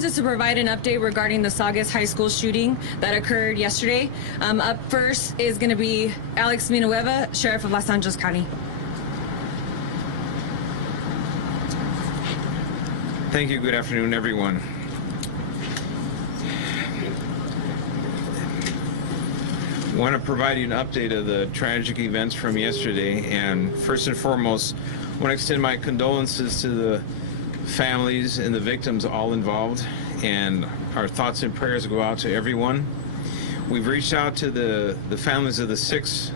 Just to provide an update regarding the Saugus High School shooting that occurred yesterday. Up first is going to be Alex Villanueva, Sheriff of Los Angeles County. Thank you. Good afternoon, everyone. I want to provide you an update of the tragic events from yesterday, and first and foremost, I want to extend my condolences to the families and the victims all involved, and our thoughts and prayers go out to everyone. We've reached out to the families of the 6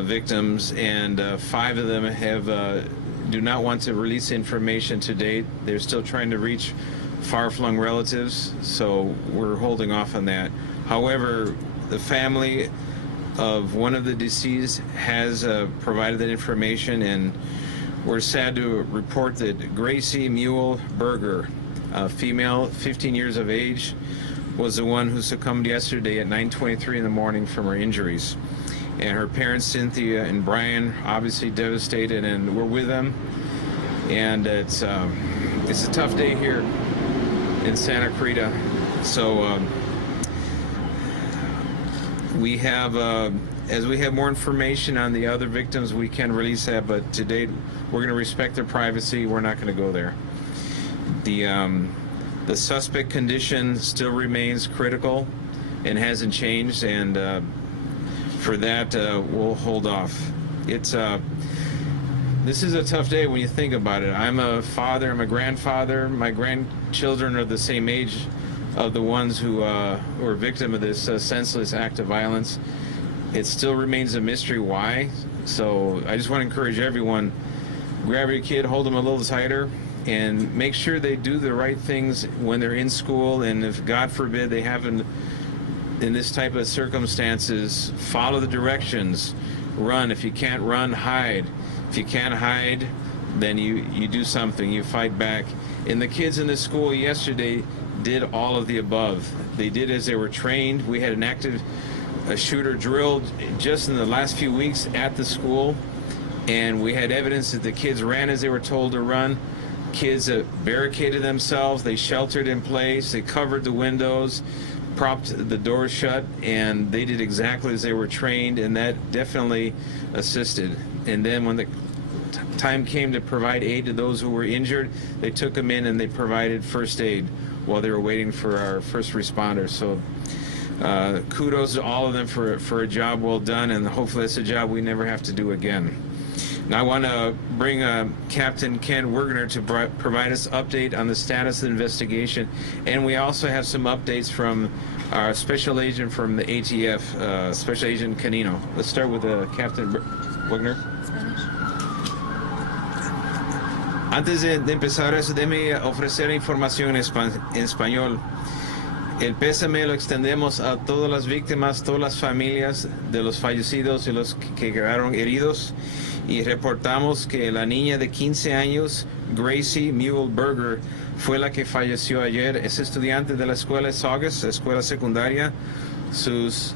victims, and 5 of them do not want to release information to date. They're still trying to reach far-flung relatives, so we're holding off on that. However, the family of one of the deceased has provided that information, and we're sad to report that Gracie Mule Berger, a female, 15 years of age, was the one who succumbed yesterday at 9:23 in the morning from her injuries. And her parents, Cynthia and Brian, obviously devastated, and we're with them. And it's a tough day here in Santa Clarita. So we have, as we have more information on the other victims, we can release that, but to date, we're going to respect their privacy. We're not going to go there. The suspect condition still remains critical and hasn't changed, and for that, we'll hold off. This is a tough day when you think about it. I'm a father, I'm a grandfather. My grandchildren are the same age of the ones who were victim of this senseless act of violence. It still remains a mystery why. So I just want to encourage everyone, grab your kid, hold them a little tighter, and make sure they do the right things when they're in school. And if, God forbid, they happen in this type of circumstances, follow the directions. Run. If you can't run, hide. If you can't hide, then you do something. You fight back. And the kids in the school yesterday did all of the above. They did as they were trained. We had an active shooter drilled just in the last few weeks at the school, and we had evidence that the kids ran as they were told to run. Kids barricaded themselves, they sheltered in place, they covered the windows, propped the doors shut, and they did exactly as they were trained, and that definitely assisted. And then when the time came to provide aid to those who were injured, they took them in and they provided first aid while they were waiting for our first responders. So kudos to all of them for a job well done, and hopefully it's a job we never have to do again. Now I want to bring Captain Ken Wergner to provide us update on the status of the investigation, and we also have some updates from our special agent from the ATF, Special Agent Canino. Let's start with Captain Wergner. Antes de empezar eso, déme ofrecer información en español. El pésame lo extendemos a todas las víctimas, todas las familias de los fallecidos y los que quedaron heridos, y reportamos que la niña de 15 años, Gracie Mule Berger, fue la que falleció ayer. Es estudiante de la escuela Saugus, escuela secundaria. Sus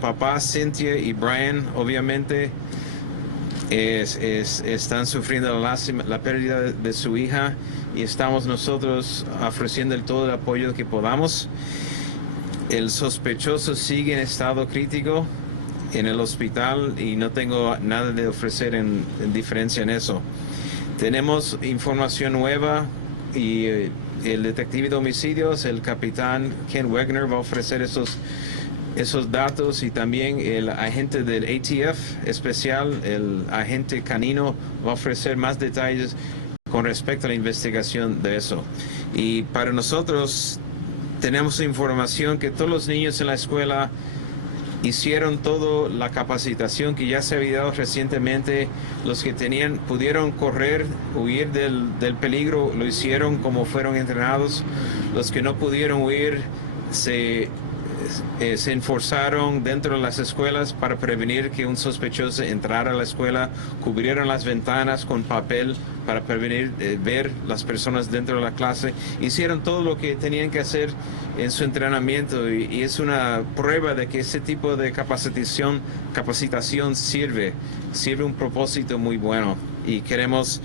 papás, Cynthia y Brian, obviamente están sufriendo la pérdida de su hija, y estamos nosotros ofreciendo todo el apoyo que podamos. El sospechoso sigue en estado crítico en el hospital y no tengo nada de ofrecer en diferencia en eso. Tenemos información nueva, y el detective de homicidios, el capitán Ken Wergner, va a ofrecer esos datos, y también el agente del ATF especial, el agente Canino, va a ofrecer más detalles con respecto a la investigación de eso. Y para nosotros tenemos información que todos los niños en la escuela hicieron toda la capacitación que ya se había dado recientemente. Los que pudieron correr, huir del peligro, lo hicieron como fueron entrenados. Los que no pudieron huir se enforzaron dentro de las escuelas para prevenir que un sospechoso entrara a la escuela, cubrieron las ventanas con papel para prevenir ver las personas dentro de la clase. Hicieron todo lo que tenían que hacer en su entrenamiento, y es una prueba de que ese tipo de capacitación sirve un propósito muy bueno, y queremos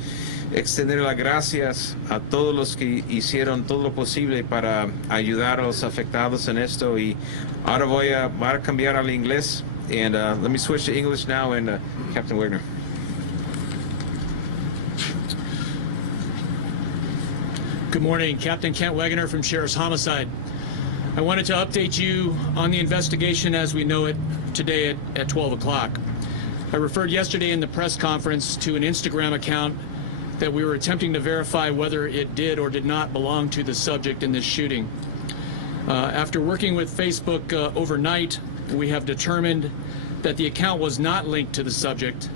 extender las gracias a todos los que hicieron todo lo posible para ayudar a los afectados en esto. Y ahora voy a cambiar al inglés. And let me switch to English now, and Captain Wagner. Good morning, Captain Kent Wegener from Sheriff's Homicide. I wanted to update you on the investigation as we know it today at 12 o'clock. I referred yesterday in the press conference to an Instagram account that we were attempting to verify whether it did or did not belong to the subject in this shooting. After working with Facebook overnight, we have determined that the account was not linked to the subject.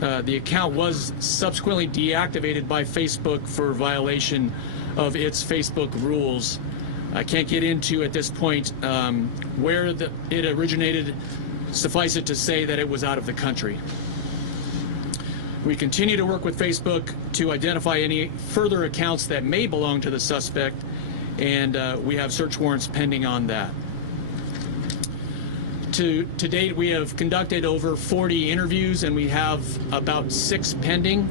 The account was subsequently deactivated by Facebook for violation of its Facebook rules. I can't get into at this point where it originated. Suffice it to say that it was out of the country. We continue to work with Facebook to identify any further accounts that may belong to the suspect, and we have search warrants pending on that. To date, we have conducted over 40 interviews, and we have about 6 pending.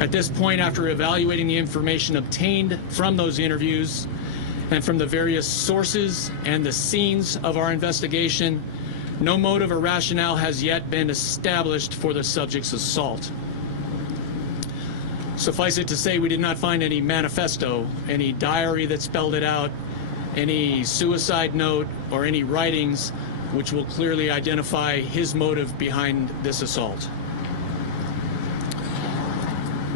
At this point, after evaluating the information obtained from those interviews and from the various sources and the scenes of our investigation, no motive or rationale has yet been established for the subject's assault. Suffice it to say, we did not find any manifesto, any diary that spelled it out, any suicide note, or any writings which will clearly identify his motive behind this assault.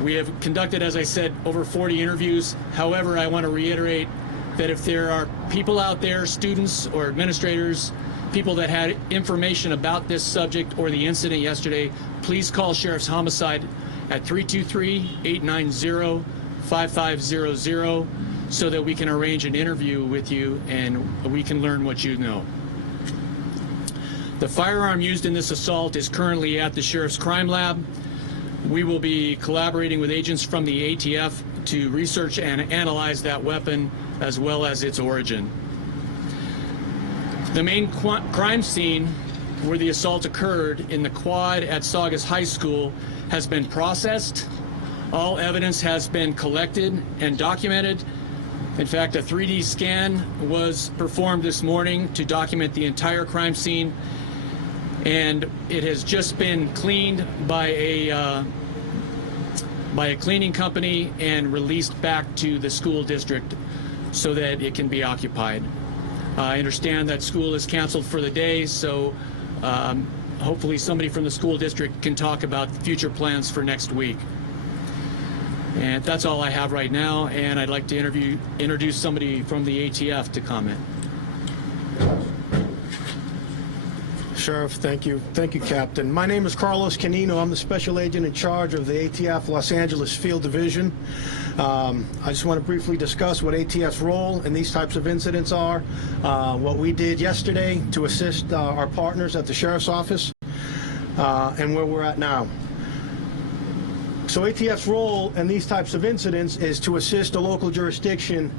We have conducted, as I said, over 40 interviews. However, I want to reiterate that if there are people out there, students or administrators, people that had information about this subject or the incident yesterday, please call Sheriff's Homicide at 323-890-5500 so that we can arrange an interview with you and we can learn what you know. The firearm used in this assault is currently at the Sheriff's Crime Lab. We will be collaborating with agents from the ATF to research and analyze that weapon as well as its origin. The main crime scene where the assault occurred in the quad at Saugus High School has been processed. All evidence has been collected and documented. In fact, a 3D scan was performed this morning to document the entire crime scene, and it has just been cleaned by a cleaning company and released back to the school district so that it can be occupied. I understand that school is canceled for the day, so hopefully somebody from the school district can talk about future plans for next week. And that's all I have right now, and I'd like to introduce somebody from the ATF to comment. Sheriff, thank you. Thank you, Captain. My name is Carlos Canino. I'm the Special Agent in charge of the ATF Los Angeles Field Division. I just want to briefly discuss what ATF's role in these types of incidents are, what we did yesterday to assist our partners at the Sheriff's Office, and where we're at now. So ATF's role in these types of incidents is to assist a local jurisdiction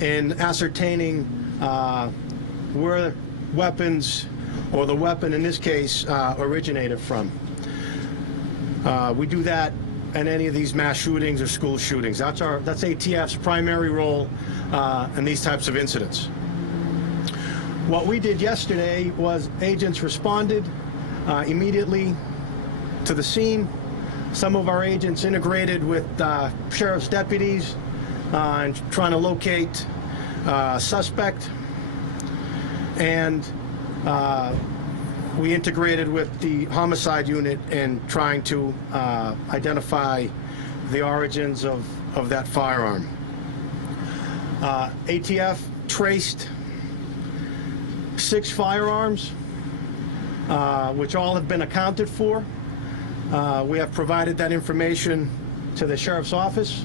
in ascertaining where weapons, or the weapon in this case, originated from. We do that in any of these mass shootings or school shootings. That's ATF's primary role in these types of incidents. What we did yesterday was agents responded immediately to the scene. Some of our agents integrated with sheriff's deputies and trying to locate a suspect, and we integrated with the homicide unit in trying to identify the origins of that firearm. ATF traced 6 firearms, which all have been accounted for. We have provided that information to the Sheriff's Office.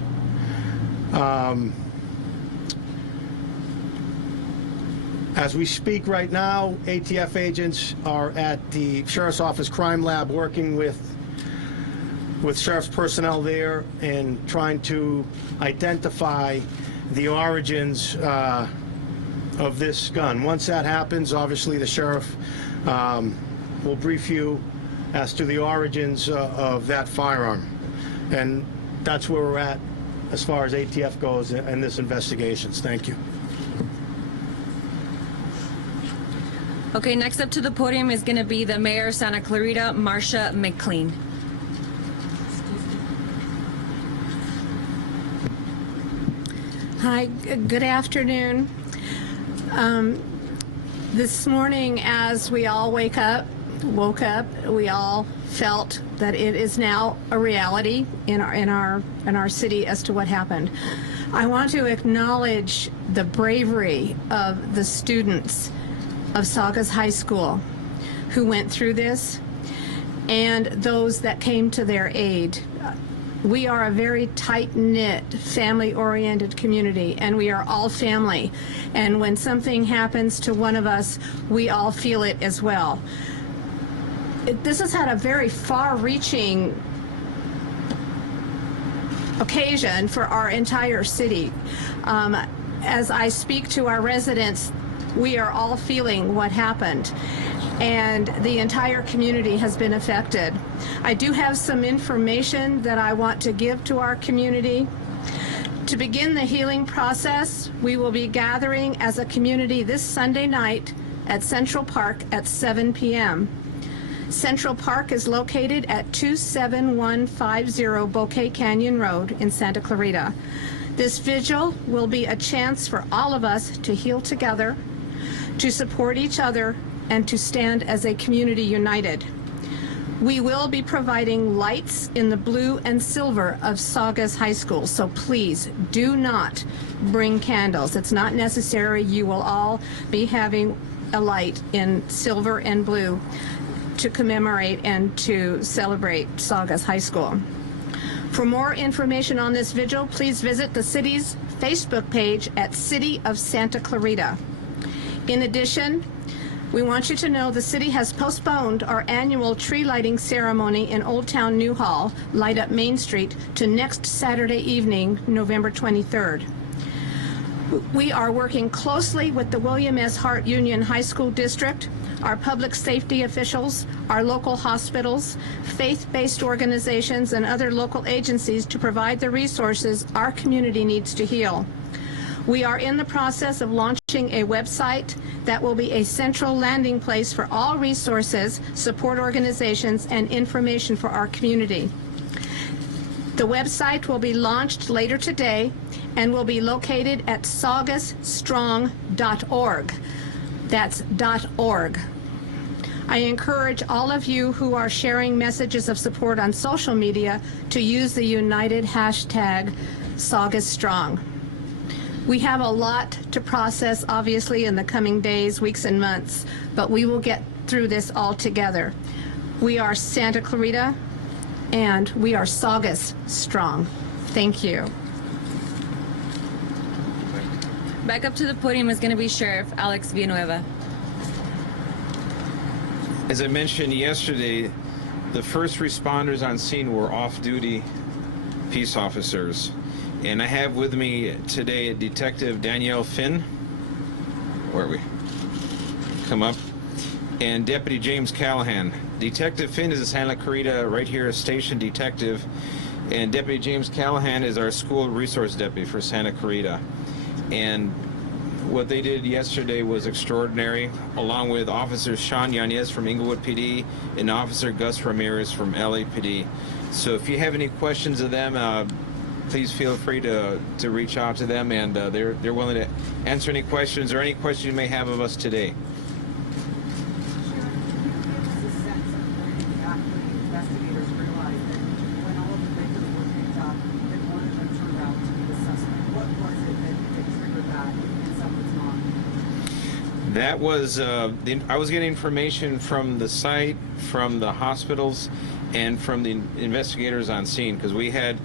As we speak right now, ATF agents are at the Sheriff's Office Crime Lab working with Sheriff's personnel there and trying to identify the origins of this gun. Once that happens, obviously the Sheriff will brief you as to the origins of that firearm. And that's where we're at as far as ATF goes in this investigations. Thank you. Okay, next up to the podium is going to be the Mayor of Santa Clarita, Marcia McLean. Hi, good afternoon. This morning, as we all woke up, we all felt that it is now a reality in our city as to what happened. I want to acknowledge the bravery of the students of Saugus High School who went through this and those that came to their aid. We are a very tight-knit, family-oriented community, and we are all family. And when something happens to one of us, we all feel it as well. This has had a very far-reaching occasion for our entire city. As I speak to our residents, we are all feeling what happened, and the entire community has been affected. I do have some information that I want to give to our community. To begin the healing process, we will be gathering as a community this Sunday night at Central Park at 7 p.m. Central Park is located at 27150 Bouquet Canyon Road in Santa Clarita. This vigil will be a chance for all of us to heal together, to support each other, and to stand as a community united. We will be providing lights in the blue and silver of Saugus High School, so please do not bring candles. It's not necessary. You will all be having a light in silver and blue to commemorate and to celebrate Saugus High School. For more information on this vigil, please visit the city's Facebook page at City of Santa Clarita. In addition, we want you to know the city has postponed our annual tree lighting ceremony in Old Town New Hall, Light Up Main Street, to next Saturday evening, November 23rd. We are working closely with the William S. Hart Union High School District, our public safety officials, our local hospitals, faith-based organizations, and other local agencies to provide the resources our community needs to heal. We are in the process of launching a website that will be a central landing place for all resources, support organizations, and information for our community. The website will be launched later today and will be located at saugusstrong.org. That's .org. I encourage all of you who are sharing messages of support on social media to use the united hashtag #SaugusStrong. We have a lot to process, obviously, in the coming days, weeks, and months, but we will get through this all together. We are Santa Clarita, and we are Saugus Strong. Thank you. Back up to the podium is going to be Sheriff Alex Villanueva. As I mentioned yesterday, the first responders on scene were off-duty peace officers. And I have with me today Detective Danielle Finn. Where are we? Come up. And Deputy James Callahan. Detective Finn is a Santa Clarita right here station detective, and Deputy James Callahan is our school resource deputy for Santa Clarita. And what they did yesterday was extraordinary, along with Officer Sean Yanez from Inglewood PD and Officer Gus Ramirez from LAPD. So if you have any questions of them, please feel free to reach out to them, and they're willing to answer any questions or any questions you may have of us today. That was, I was getting information from the site, from the hospitals, and from the investigators on scene, because we had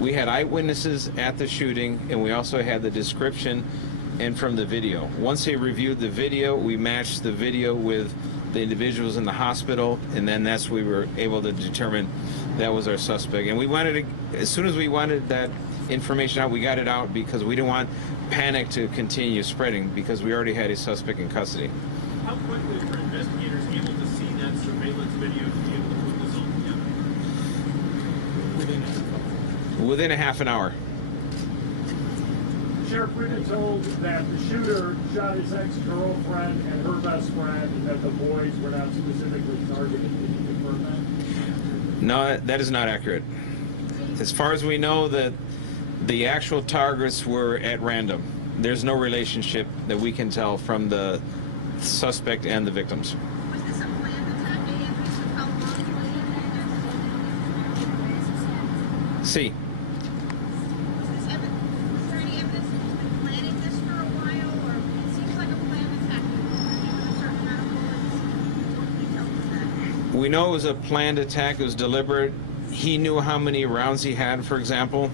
eyewitnesses at the shooting, and we also had the description and from the video. Once they reviewed the video, we matched the video with the individuals in the hospital, and then that's we were able to determine that was our suspect. And we wanted to, as soon as we wanted that information out, we got it out because we didn't want panic to continue spreading, because we already had a suspect in custody. How quickly were investigators able to see that surveillance video to be able to put this all together? Within a half an hour. Sheriff, we've been told that the shooter shot his ex-girlfriend and her best friend, and that the boys were not specifically targeted. Can you confirm that? No, that is not accurate. As far as we know, that the actual targets were at random. There's no relationship that we can tell from the suspect and the victims. Was this a planned attack? Any evidence of how long it See, was there any evidence that he's been planning this for a while, or it seems like a planned attack? A certain amount of bullets. What details is that? we know it was a planned attack. It was deliberate. He knew how many rounds he had, for example.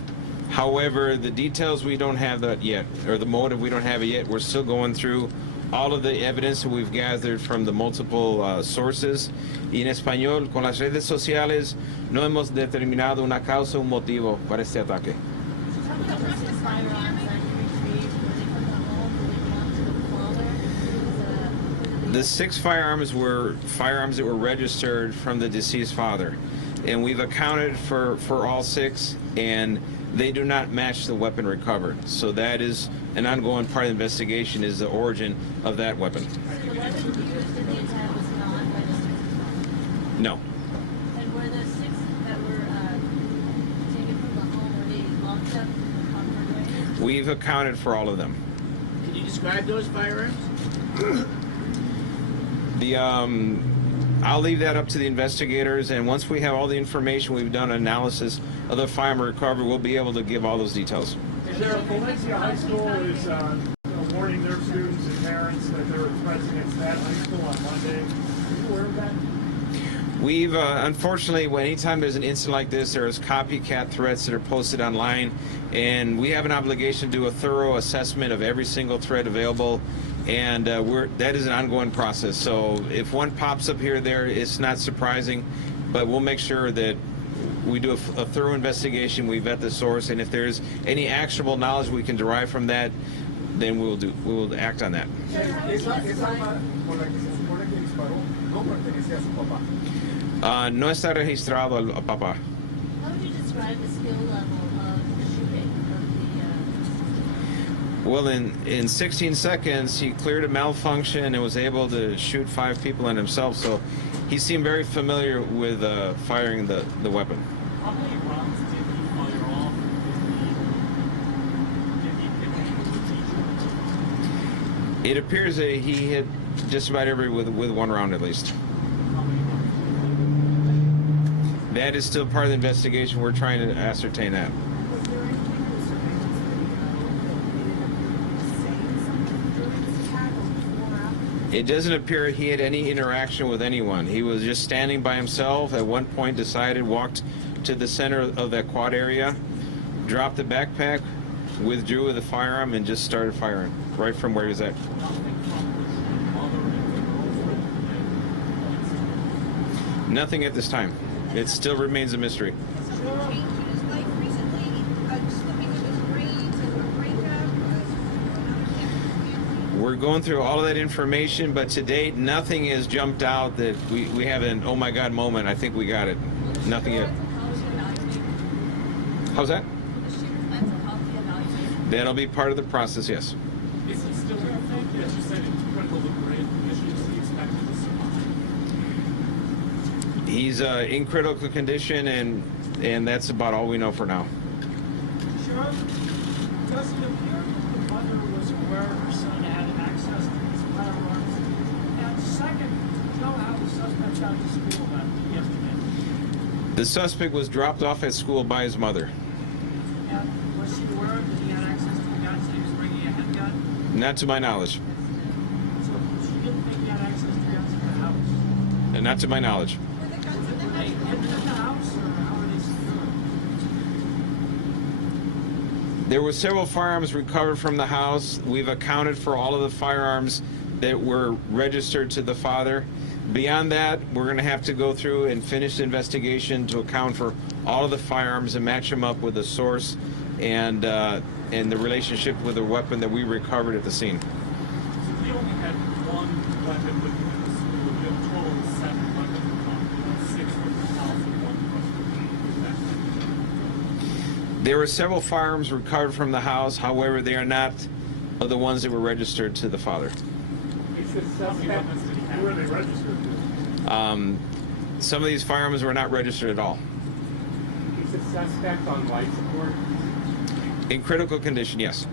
However, the details, we don't have that yet, or the motive, we don't have it yet. We're still going through all of the evidence that we've gathered from the multiple sources. Y en español, con las redes sociales, no hemos determinado una causa, un motivo para este ataque. The 6 firearms were firearms that were registered from the deceased father. And we've accounted for all 6, and they do not match the weapon recovered. So that is an ongoing part of the investigation, is the origin of that weapon. So the weapon used in the attack was not registered? No. And were the 6 that were taken from the home, were they locked up on her way? We've accounted for all of them. Can you describe those firearms? I'll leave that up to the investigators, and once we have all the information, we've done an analysis of the firearm recovery, we'll be able to give all those details. Is there Valencia High School is warning their students and parents that there are threats against that high school on Monday? Are you aware of that? We've, unfortunately, anytime there's an incident like this, there's copycat threats that are posted online, and we have an obligation to do a thorough assessment of every single threat available, and that is an ongoing process. So if one pops up here or there, it's not surprising, but we'll make sure that we do a thorough investigation, we vet the source, and if there's any actionable knowledge we can derive from that, then we will act on that. No está registrado al papá. How would you describe the skill level of the shooting of the Well, in 16 seconds, he cleared a malfunction and was able to shoot 5 people and himself, so he seemed very familiar with firing the weapon. How many rounds did he fire off? Did he It appears that he hit just about every with 1 round at least. That is still part of the investigation. We're trying to ascertain that. It doesn't appear he had any interaction with anyone. He was just standing by himself. At one point decided, walked to the center of that quad area, dropped the backpack, withdrew with the firearm, and just started firing right from where he was at. Nothing at this time. It still remains a mystery. Something changed in his life recently? Slipping of his grades and a breakup? We're going through all of that information, but to date, nothing has jumped out that we have an oh my God moment. I think we got it. Nothing yet. How's that? That'll be part of the process, yes. Is he still in, as you said, in critical condition? Is he expected to survive? He's in critical condition, and that's about all we know for now. Sheriff, does it appear that the mother was aware her son had access to these firearms? And second, to know how the suspect got to school yesterday? The suspect was dropped off at school by his mother. And was she aware that he had access to a gun, so he was bringing a handgun? Not to my knowledge. So she didn't think he had access to guns in the house? And not to my knowledge. Were they hidden in the house, or how are they secured? There were several firearms recovered from the house. We've accounted for all of the firearms that were registered to the father. Beyond that, we're going to have to go through and finish the investigation to account for all of the firearms and match them up with the source and the relationship with the weapon that we recovered at the scene. So he only had one weapon with him in the school. We have a total of 7 weapons. 6 from the house and 1 from There were several firearms recovered from the house. However, they are not the ones that were registered to the father. Is the suspect, who are they registered to? Some of these firearms were not registered at all. Is the suspect on life support? In critical condition, yes.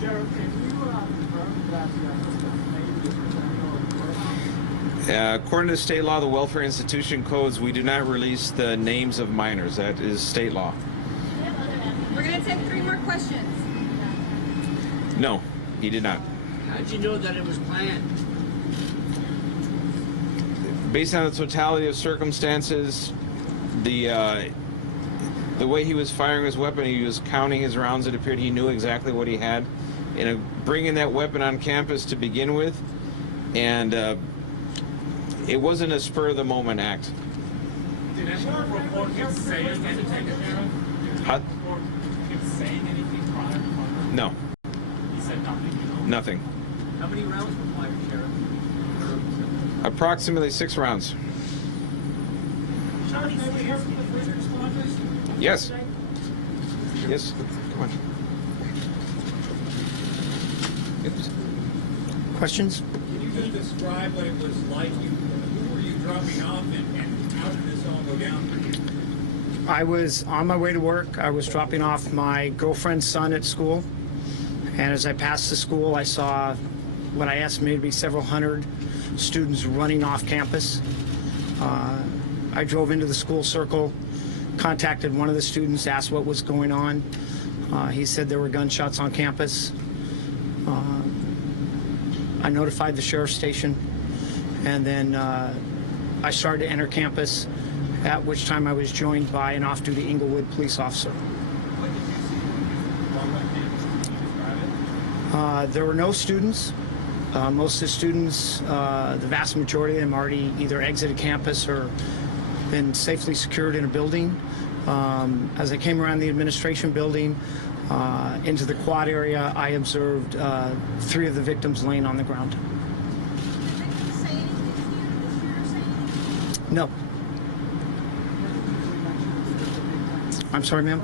Sheriff, can you confirm that husband may be presenting or According to state law, the Welfare Institution codes, we do not release the names of minors. That is state law. We're going to take 3 more questions. No, he did not. How did you know that it was planned? Based on the totality of circumstances, the way he was firing his weapon, he was counting his rounds. It appeared he knew exactly what he had. And bringing that weapon on campus to begin with, and it wasn't a spur-of-the-moment act. Did anyone report him saying anything? Huh? Him saying anything prior to No, He said nothing. nothing. How many rounds were fired, Sheriff? Approximately 6 rounds. Sheriff, may we hear from the first responders? Yes. Yes. Come on. Questions? Can you just describe what it was like? Who were you dropping off and how did this all go down for you? I was on my way to work. I was dropping off my girlfriend's son at school. And as I passed the school, I saw what I estimated to be several hundred students running off campus. I drove into the school circle, contacted one of the students, asked what was going on. He said there were gunshots on campus. I notified the sheriff's station, and then I started to enter campus, at which time I was joined by an off-duty Inglewood police officer. What did you see when you walked on campus? Can you describe it? There were no students. Most of the students, the vast majority of them already either exited campus or been safely secured in a building. As I came around the administration building into the quad area, I observed 3 of the victims laying on the ground. Did he say anything to you? Did the shooter say anything? No. I'm sorry, ma'am?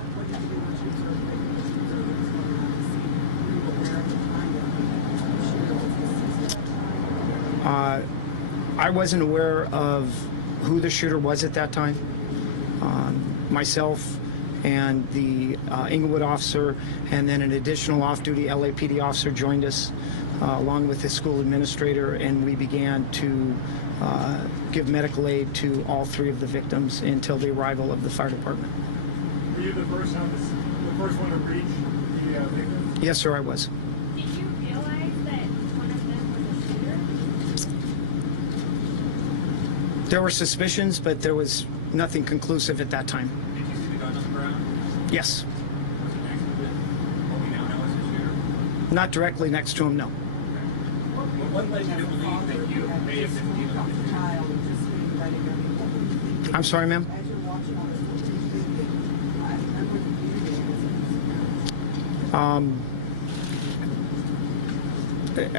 I wasn't aware of who the shooter was at that time. Myself and the Inglewood officer and then an additional off-duty LAPD officer joined us along with the school administrator, and we began to give medical aid to all 3 of the victims until the arrival of the fire department. Were you the first one to reach the victims? Yes, sir, I was. Did you realize that one of them was a shooter? There were suspicions, but there was nothing conclusive at that time. Did you see the gun on the ground? Yes. Was it next to what we now know as the shooter? Not directly next to him, no. What led you to believe that you may have been dealing with the shooter? I'm sorry, ma'am?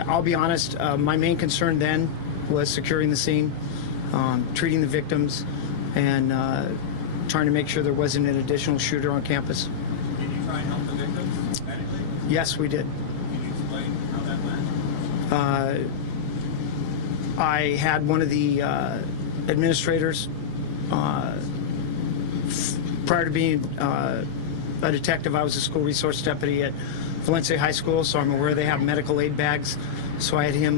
I'll be honest, my main concern then was securing the scene, treating the victims, and trying to make sure there wasn't an additional shooter on campus. Did you try and help the victims medically? Yes, we did. Can you explain how that went? I had one of the administrators, prior to being a detective, I was a school resource deputy at Valencia High School, so I'm aware they have medical aid bags. So I had him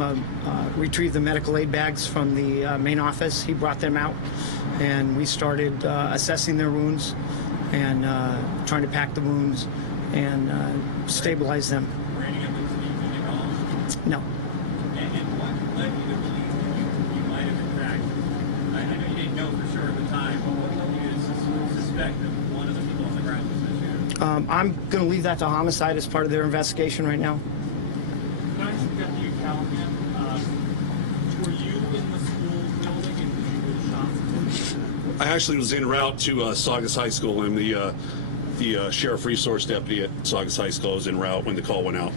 retrieve the medical aid bags from the main office. He brought them out, and we started assessing their wounds and trying to pack the wounds and stabilize them. Were any of them speaking at all? No. And what led you to believe that you might have, in fact, I know you didn't know for sure at the time, but what led you to suspect that one of the people on the ground was the shooter? I'm going to leave that to Homicide as part of their investigation right now. Can I just get you, Callahan? Were you in the school building and did you hear shots? I actually was en route to Saugus High School. I'm the sheriff resource deputy at Saugus High School. I was en route when the call went out.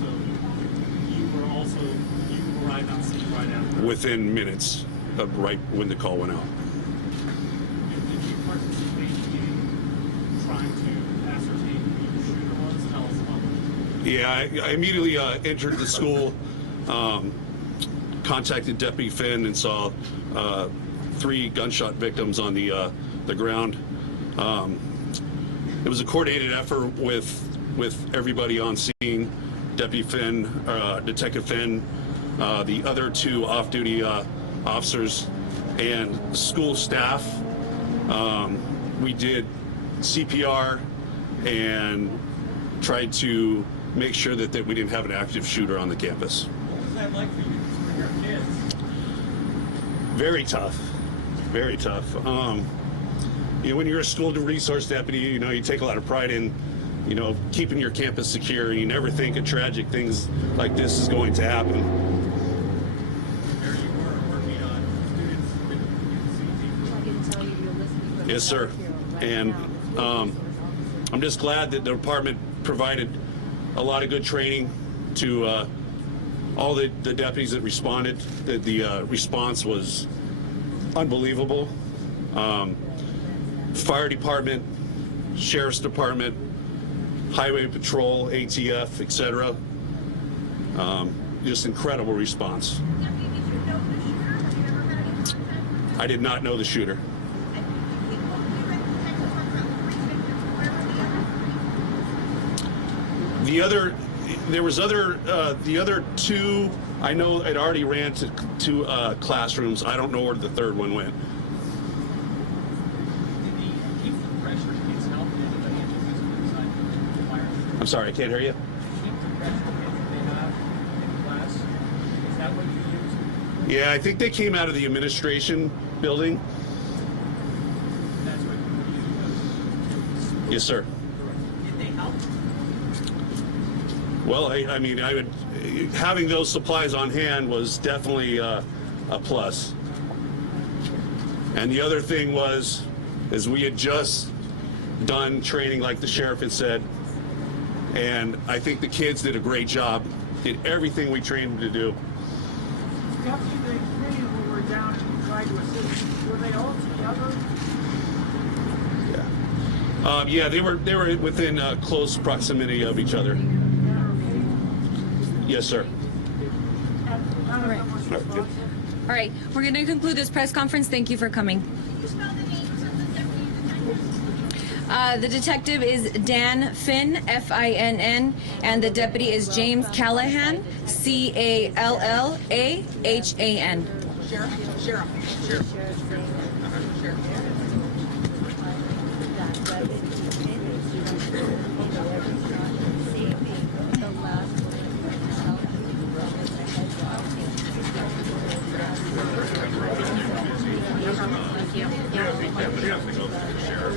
So you arrived on scene right after? Within minutes of right when the call went out. Did you participate Yeah, I immediately entered the school, contacted Deputy Finn, and saw 3 gunshot victims on the ground. It was a coordinated effort with everybody on scene, Deputy Finn, Detective Finn, the other 2 off-duty officers, and school staff. We did CPR and tried to make sure that we didn't have an active shooter on the campus. What was that like for you, for your kids? Very tough, very tough. You know, when you're a school resource deputy, you know, you take a lot of pride in, you know, keeping your campus secure. You never think of tragic things like this is going to happen. There you were working on students with CT. Yes, sir. And I'm just glad that the department provided a lot of good training to all the deputies that responded. The response was unbelievable. Fire department, sheriff's department, highway patrol, ATF, etc. Just incredible response. I did not know the shooter. The other 2 I know had already ran to classrooms. I don't know where the 3rd one went. I'm sorry, I can't hear you. Yeah, I think they came out of the administration building. Yes, sir. Did they help? Well, I mean, having those supplies on hand was definitely a plus. And the other thing is we had just done training, like the sheriff had said, and I think the kids did a great job, did everything we trained them to do. Deputy, the 3 who were down and tried to assist, were they all together? Yeah, they were within close proximity of each other. Yes, sir. All right, we're going to conclude this press conference. Thank you for coming. Can you spell the names of the deputy detectives? The detective is Dan Finn, F-I-N-N, and the deputy is James Callahan, C-A-L-L-A-H-A-N. Sheriff. Thank you.